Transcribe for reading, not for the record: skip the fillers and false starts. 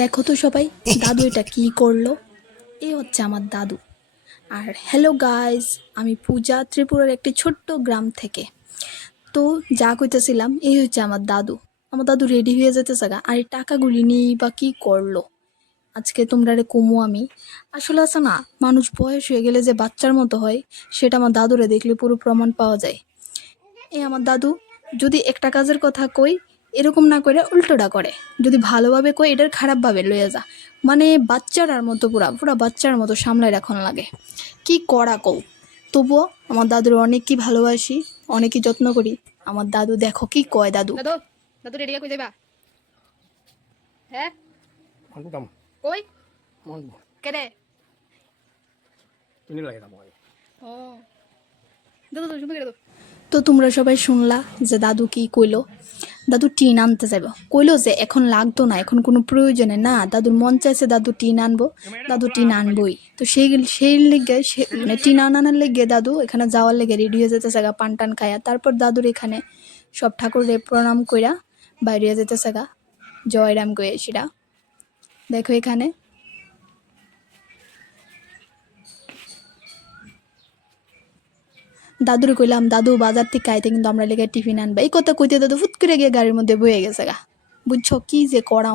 দেখো তো সবাই, দাদু এটা কি করলো। এ হচ্ছে আমার দাদু। আর হ্যালো গাইস, আমি পূজা, ত্রিপুরার একটি ছোট্ট গ্রাম থেকে। তো যা কইতেছিলাম, এই হচ্ছে আমার দাদু। আমার দাদু রেডি হয়ে যেতেছে গা, আর এই টাকাগুলি নিয়েই বা কি করলো আজকে তোমরা রে কমু আমি। আসলে আছে না, মানুষ বয়স হয়ে গেলে যে বাচ্চার মতো হয়, সেটা আমার দাদুরে দেখলে পুরো প্রমাণ পাওয়া যায়। এই আমার দাদু যদি একটা কাজের কথা কই, এরকম না করে উল্টোটা করে। যদি ভালোভাবে কই, এটার খারাপভাবে লইয়া যা। মানে বাচ্চারার মতো, পুরা পুরা বাচ্চার মতো সামলায় রাখন লাগে। কি করা কও। তবুও আমার দাদুর অনেক কি ভালোবাসি, অনেকই যত্ন করি। আমার দাদু দেখো কি কয়। দাদু দাদু দাদু রেডি কই যাইবা? হ্যাঁ মানতাম কই মানব কেরে? কিনে লাগে না মই ও দাদু দাদু শুনতে দাদু তো তোমরা সবাই শুনলা যে দাদু কি কইলো। দাদু টিন আনতে যাবো, কইলো যে এখন লাগতো না, এখন কোনো প্রয়োজনে না। দাদুর মন চাইছে দাদু টিন আনবো, দাদু টিন আনবই। তো সেই সেই লেগে মানে টিন আনানোর লেগে দাদু এখানে যাওয়ার লেগে রেডি হয়ে যেতেছে গা, পান টান খায়া। তারপর দাদুর এখানে সব ঠাকুরের প্রণাম কইরা বাইরে যেতেছে গা, জয়রাম কয়ে সেটা। দেখো এখানে দাদুরে কইলাম, দাদু বাজার থেকে আইতে কিন্তু আমরা লেগে টিফিন আনবা। এই কথা কইতে দাদু ফুট করে গিয়ে গাড়ির মধ্যে বয়ে গেছে গা। বুঝছো কি যে করা আমাদের।